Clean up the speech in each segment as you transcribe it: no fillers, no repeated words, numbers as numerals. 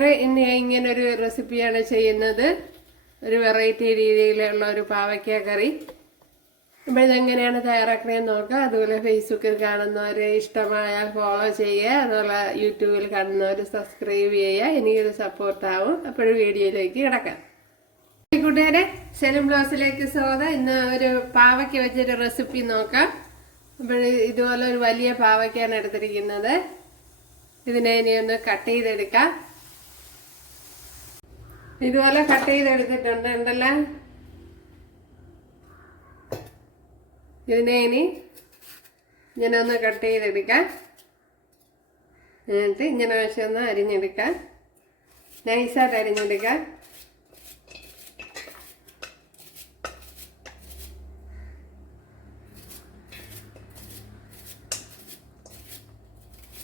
കൂട്ടുകാരെ, ഇന്ന് ഇങ്ങനൊരു റെസിപ്പിയാണ് ചെയ്യുന്നത്. ഒരു വെറൈറ്റി രീതിയിലുള്ള ഒരു പാവയ്ക്ക കറി. അപ്പോൾ ഇതെങ്ങനെയാണ് തയ്യാറാക്കണമെന്ന് നോക്കാം. അതുപോലെ ഫേസ്ബുക്കിൽ കാണുന്നവർ ഇഷ്ടമായാൽ ഫോളോ ചെയ്യുക, അതുപോലെ യൂട്യൂബിൽ കാണുന്നവർ സബ്സ്ക്രൈബ് ചെയ്യുക. എനിക്കൊരു സപ്പോർട്ടാവും. അപ്പോഴും വീഡിയോയിലേക്ക് കിടക്കാം. കൂട്ടുകാരെ, സെലിം ബ്ലോസിലേക്ക് സ്വാഗതം. ഇന്ന് ഒരു പാവയ്ക്ക വെച്ചൊരു റെസിപ്പി നോക്കാം. അപ്പോൾ ഇതുപോലെ ഒരു വലിയ പാവയ്ക്കാണ് എടുത്തിരിക്കുന്നത്. ഇതിനെ ഇനി ഒന്ന് കട്ട് ചെയ്തെടുക്കാം. ഇതുപോലെ കട്ട് ചെയ്തെടുത്തിട്ടുണ്ട് ഉണ്ടല്ലോ. ഇതിനെ ഇനി ഇങ്ങനെ കട്ട് ചെയ്തെടുക്കാം. എന്നിട്ട് ഇങ്ങനെ വശമൊന്ന് അരിഞ്ഞെടുക്കാം. നൈസായിട്ട് അരിഞ്ഞെടുക്കാം.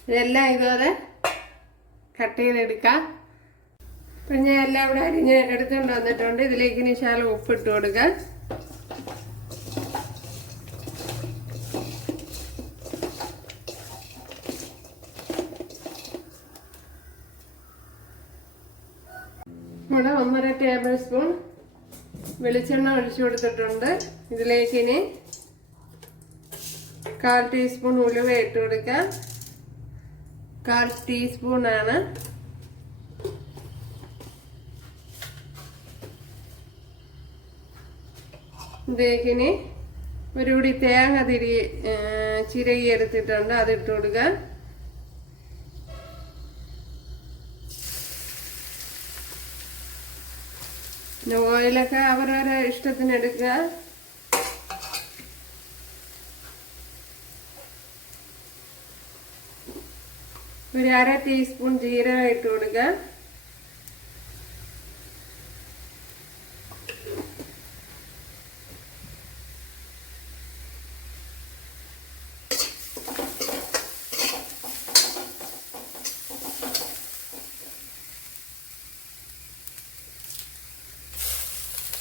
ഇതെല്ലാം ഇതുപോലെ കട്ട് ചെയ്തെടുക്കാം. അപ്പം ഞാൻ എല്ലാം ഇവിടെ അരിഞ്ഞ് എടുത്തുകൊണ്ട് വന്നിട്ടുണ്ട്. ഇതിലേക്ക് ഇനി ശകലം ഉപ്പിട്ട് കൊടുക്കാം. ഇവിടെ 1.5 ടേബിൾ സ്പൂൺ വെളിച്ചെണ്ണ ഒഴിച്ചു കൊടുത്തിട്ടുണ്ട്. ഇതിലേക്ക് ഇനി 1/4 ടീസ്പൂൺ ഉലുവ ഇട്ട് കൊടുക്കാം. 1/4 ടീസ്പൂണാണ്. ഇതിലേക്കിനി ഒരു കൂടി തേങ്ങ ചിരകി എടുത്തിട്ടുണ്ട്, അതിട്ട് കൊടുക്കാം. ഓയിലൊക്കെ അവരവരെ ഇഷ്ടത്തിന് എടുക്കുക. ഒരു 1/2 ടീസ്പൂൺ ജീരകം ഇട്ട് കൊടുക്കുക.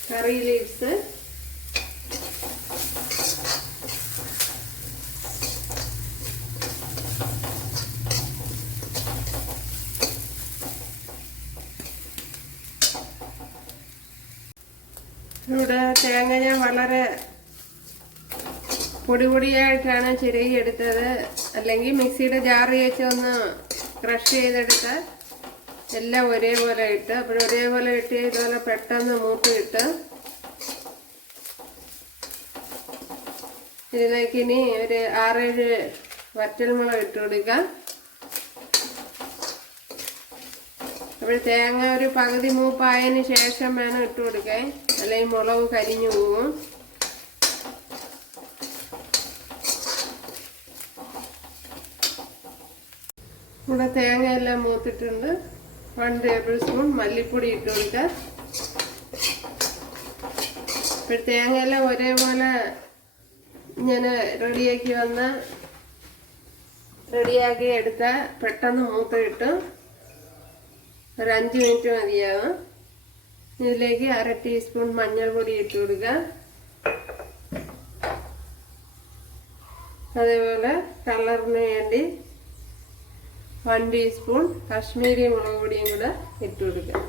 കറി ലീവ്സ്, ഇവിടെ തേങ്ങ ഞാൻ വളരെ പൊടിയായിട്ടാണ് ചിരകി എടുത്തത്. അല്ലെങ്കിൽ മിക്സിയുടെ ജാറി വെച്ച് ഒന്ന് ക്രഷ് ചെയ്തെടുത്താൽ എല്ലാം ഒരേപോലെ ഇട്ട്, അപ്പോൾ ഒരേപോലെ ഇട്ട് ഇതുപോലെ പെട്ടെന്ന് മൂത്ത് ഇട്ട് ഇതിലേക്ക് ഇനി ഒരു 6-7 വറ്റൽമുളക് ഇട്ട് കൊടുക്കാം. അപ്പോൾ തേങ്ങ ഒരു പകുതി മൂപ്പായതിന് ശേഷം വേണം ഇട്ട് കൊടുക്കാൻ, അല്ലെങ്കിൽ മുളക് കരിഞ്ഞു പോകും. ഇവിടെ തേങ്ങ എല്ലാം മൂത്തിട്ടുണ്ട്. 1 ടേബിൾ സ്പൂൺ മല്ലിപ്പൊടി ഇട്ട് കൊടുക്കാം. ഇപ്പോൾ തേങ്ങ എല്ലാം ഒരേപോലെ ഇങ്ങനെ റെഡിയാക്കി എടുത്താൽ പെട്ടെന്ന് മൂത്ത് കിട്ടും. ഒരു 5 മിനിറ്റ് മതിയാവും. ഇതിലേക്ക് 1/2 ടീസ്പൂൺ മഞ്ഞൾപ്പൊടി ഇട്ട് കൊടുക്കുക. അതേപോലെ കളറിന് വേണ്ടി 1 ടീസ്പൂൺ കാശ്മീരി മുളക് പൊടിയും കൂടെ ഇട്ട് കൊടുക്കുക.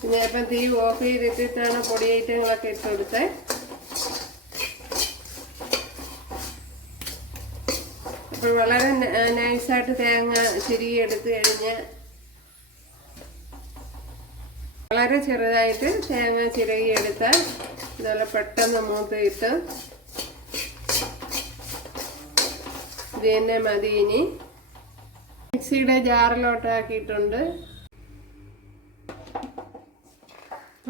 പിന്നെ ഇപ്പം തീ ഓഫ് ചെയ്തിട്ടിട്ടാണ് പൊടി ഐറ്റങ്ങളൊക്കെ ഇട്ട് കൊടുത്തത്. അപ്പോൾ വളരെ നൈസായിട്ട് തേങ്ങ ചിരകി എടുത്ത് കഴിഞ്ഞ് വളരെ ചെറുതായിട്ട് തേങ്ങ ചിരകി എടുത്താൽ ഇതുപോലെ പെട്ടെന്ന് മൂത്ത് കിട്ടും. ഇത് തന്നെ മതി. ഇനി മിക്സിയുടെ ജാറിലോട്ടാക്കിയിട്ടുണ്ട്.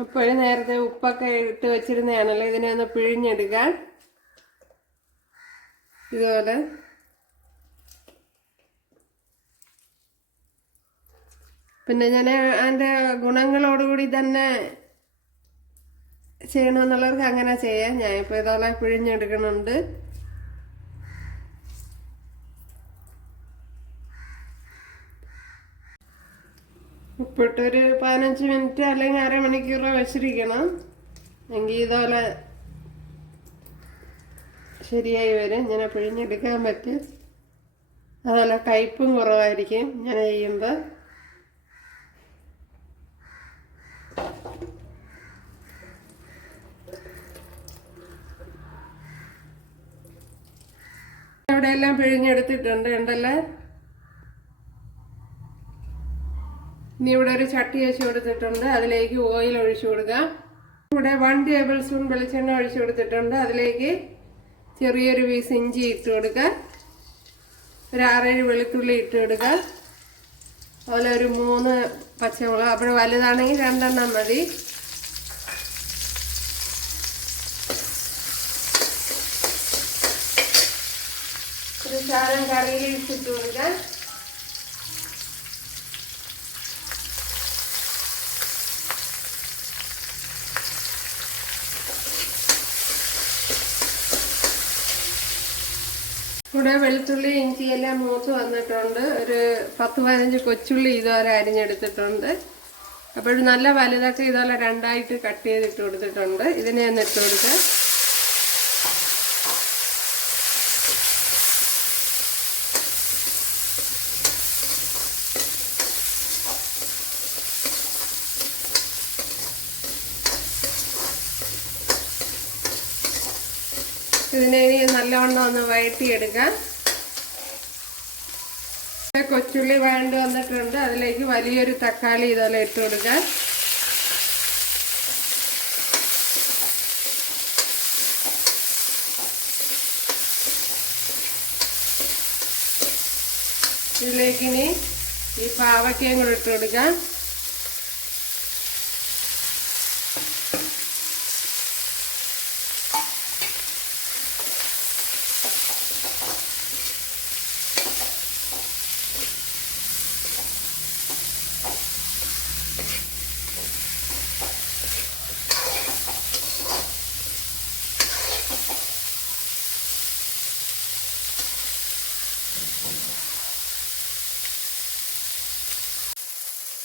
അപ്പോഴും നേരത്തെ ഉപ്പൊക്കെ ഇട്ട് വെച്ചിരുന്നതാണല്ലോ, ഇതിനെ ഒന്ന് പിഴിഞ്ഞെടുക്കാൻ. ഇതുപോലെ പിന്നെ ഞാൻ അതിൻ്റെ ഗുണങ്ങളോടുകൂടി തന്നെ ചെയ്യണമെന്നുള്ളവർക്ക് അങ്ങനെ ചെയ്യാം. ഞാനിപ്പോൾ ഇതുപോലെ പിഴിഞ്ഞെടുക്കണുണ്ട്. ഉപ്പിട്ടൊരു 15 മിനിറ്റ് അല്ലെങ്കിൽ അരമണിക്കൂറോ വെച്ചിരിക്കണം. എങ്കിൽ ഇതുപോലെ ശരിയായി വരും. ഇങ്ങനെ പിഴിഞ്ഞെടുക്കാൻ പറ്റും. അതുപോലെ കയ്പും കുറവായിരിക്കും ഇങ്ങനെ ചെയ്യുമ്പോൾ. ഇവിടെ എല്ലാം പിഴിഞ്ഞെടുത്തിട്ടുണ്ട് ഉണ്ടല്ലേ. ഇനി ഇവിടെ ഒരു ചട്ടി വെച്ച് കൊടുത്തിട്ടുണ്ട്. അതിലേക്ക് ഓയിൽ ഒഴിച്ചു കൊടുക്കാം. ഇവിടെ 1 ടേബിൾ സ്പൂൺ വെളിച്ചെണ്ണ ഒഴിച്ചു കൊടുത്തിട്ടുണ്ട്. അതിലേക്ക് ചെറിയൊരു പീസ് ഇഞ്ചി ഇട്ട് കൊടുക്കുക. ഒരു 6-7 വെളുത്തുള്ളി ഇട്ട് കൊടുക്കുക. അതുപോലെ ഒരു 3 പച്ചമുളക്. അപ്പോൾ വലുതാണെങ്കിൽ 2 മതി. ഒരു ശകലം കറി ലീവ്സ് ഇട്ട് കൊടുക്കുക. ഇവിടെ വെളുത്തുള്ളി ഇഞ്ചിയെല്ലാം മൂത്ത് വന്നിട്ടുണ്ട്. ഒരു 10-15 കൊച്ചുള്ളി ഇതുപോലെ അരിഞ്ഞെടുത്തിട്ടുണ്ട്. അപ്പോൾ നല്ല വലുതൊക്കെ ഇതുപോലെ 2ആയിട്ട് കട്ട് ചെയ്തിട്ട് കൊടുത്തിട്ടുണ്ട്. ഇതിനെ ഒന്ന് ഇട്ട് കൊടുക്കുക. ഇതിനെ നല്ലവണ്ണം ഒന്ന് വഴറ്റിയെടുക്കാം. കൊച്ചുള്ളി വഴണ്ട് വന്നിട്ടുണ്ട്. അതിലേക്ക് വലിയൊരു തക്കാളി ഇതുപോലെ ഇട്ട് കൊടുക്കാം. ഇതിലേക്ക് ഇനി ഈ പാവയ്ക്കയും കൂടെ ഇട്ട് കൊടുക്കാം.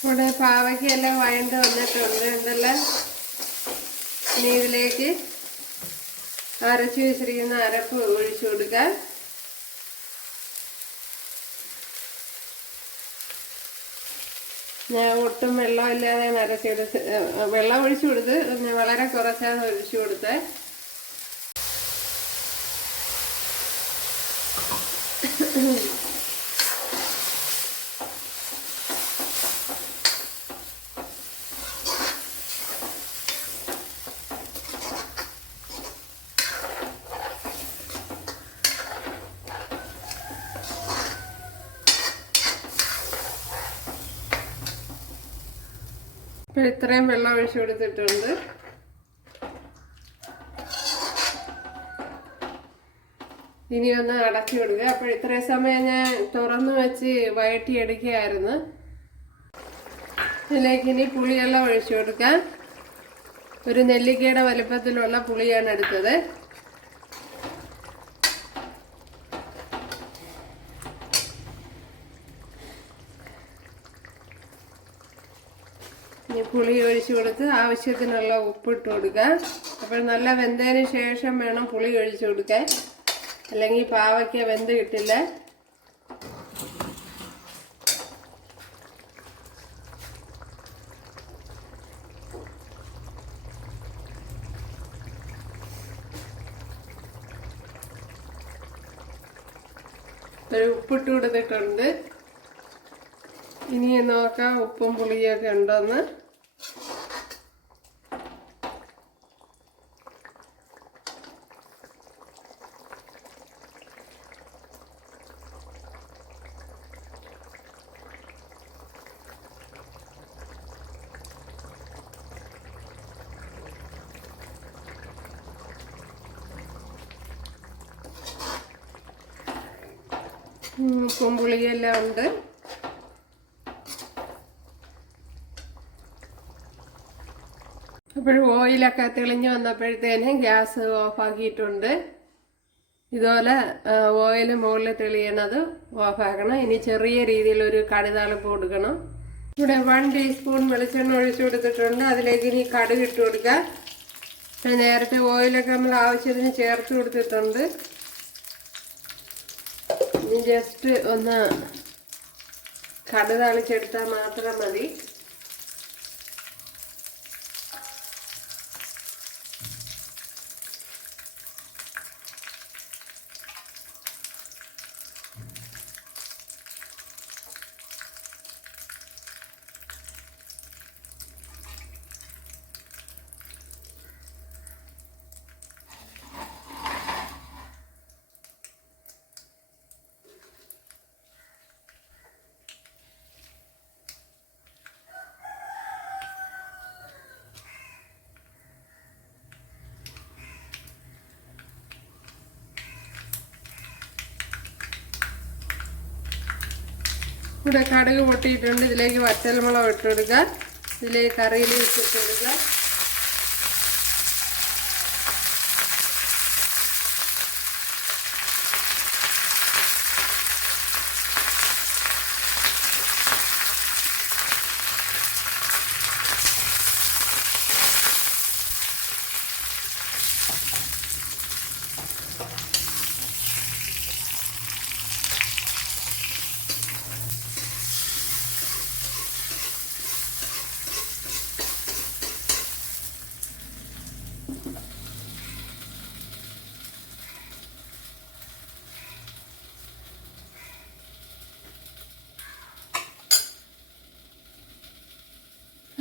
ഇവിടെ പാവയ്ക്കെല്ലാം വഴണ്ട് വന്നിട്ടുണ്ട് ഉണ്ടല്ലോ. ഇനി ഇതിലേക്ക് അരച്ചു വെച്ചിരിക്കുന്ന അരപ്പ് ഒഴിച്ചു കൊടുക്കാം. ഞാൻ ഒട്ടും വെള്ളമില്ലാതെ അരച്ചെടുത്ത് വെള്ളം ഒഴിച്ചു കൊടുത്ത് വളരെ കുറച്ചാണ് ഒഴിച്ചു കൊടുത്തത്. ഇപ്പോൾ ഇത്രയും വെള്ളം ഒഴിച്ചു കൊടുത്തിട്ടുണ്ട്. ഇനി ഒന്ന് അടച്ചു കൊടുക്കുക. അപ്പോൾ ഇത്രയും സമയം ഞാൻ തുറന്ന് വെച്ച് വഴറ്റിയെടുക്കുകയായിരുന്നു. ഇതിലേക്ക് ഇനി പുളിയെല്ലാം ഒഴിച്ചു കൊടുക്കാം. ഒരു നെല്ലിക്കയുടെ വലുപ്പത്തിലുള്ള പുളിയാണ് എടുത്തത്. ഇനി പുളി ഒഴിച്ചു കൊടുത്ത് ആവശ്യത്തിനുള്ള ഉപ്പിട്ട് കൊടുക്കുക. അപ്പോൾ നല്ല വെന്തതിന് ശേഷം വേണം പുളി ഒഴിച്ചു കൊടുക്കാൻ, അല്ലെങ്കിൽ പാവയ്ക്ക വെന്ത് കിട്ടില്ല. ഒരു ഉപ്പിട്ട് കൊടുത്തിട്ടുണ്ട്. ഇനി നോക്കാം ഉപ്പും പുളിയൊക്കെ ഉണ്ടോന്ന്. ഉപ്പും പുളിയെല്ലാം ഉണ്ട്. അപ്പോൾ ഓയിലൊക്കെ തെളിഞ്ഞ് വന്നപ്പോഴത്തേനും ഗ്യാസ് ഓഫാക്കിയിട്ടുണ്ട്. ഇതുപോലെ ഓയിൽ മുകളിൽ തെളിയണത് ഓഫാക്കണം. ഇനി ചെറിയ രീതിയിലൊരു കടുതാളിപ്പ് കൊടുക്കണം. ഇവിടെ 1 ടീസ്പൂൺ വെളിച്ചെണ്ണ ഒഴിച്ചു കൊടുത്തിട്ടുണ്ട്. അതിലേക്ക് ഇനി കടുക് ഇട്ട് കൊടുക്കുക. നേരത്തെ ഓയിലൊക്കെ നമ്മൾ ആവശ്യത്തിന് ചേർത്ത് കൊടുത്തിട്ടുണ്ട്. ജസ്റ്റ് ഒന്ന് കടുക് താളിച്ചെടുത്താൽ മാത്രം മതി. ഇവിടെ കടുക് പൊട്ടിയിട്ടുണ്ട്. ഇതിലേക്ക് വറ്റൽമുളക് ഇട്ട് കൊടുക്കുക. ഇതിലേക്ക് കറിയിൽ ഇട്ട് കൊടുക്കുക.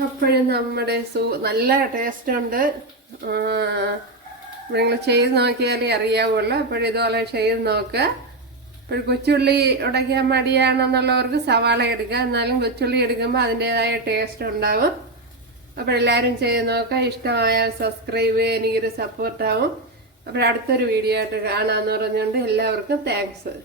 അപ്പോഴും നമ്മുടെ നല്ല ടേസ്റ്റ് ഉണ്ട്. നിങ്ങൾ ചെയ്ത് നോക്കിയാലേ അറിയാവുള്ളൂ. അപ്പോഴും ഇതുപോലെ ചെയ്ത് നോക്കുക. ഇപ്പോൾ കൊച്ചുള്ളി ഉടയ്ക്കാൻ മടിയാണെന്നുള്ളവർക്ക് സവാള എടുക്കുക. എന്നാലും കൊച്ചുള്ളി എടുക്കുമ്പോൾ അതിൻ്റെതായ ടേസ്റ്റ് ഉണ്ടാവും. അപ്പോഴെല്ലാവരും ചെയ്ത് നോക്കുക. ഇഷ്ടമായാൽ സബ്സ്ക്രൈബ് ചെയ്യുക, എനിക്കൊരു സപ്പോർട്ടാവും. അപ്പോൾ അടുത്തൊരു വീഡിയോ ആയിട്ട് കാണാമെന്ന് പറഞ്ഞുകൊണ്ട് എല്ലാവർക്കും താങ്ക്സ്.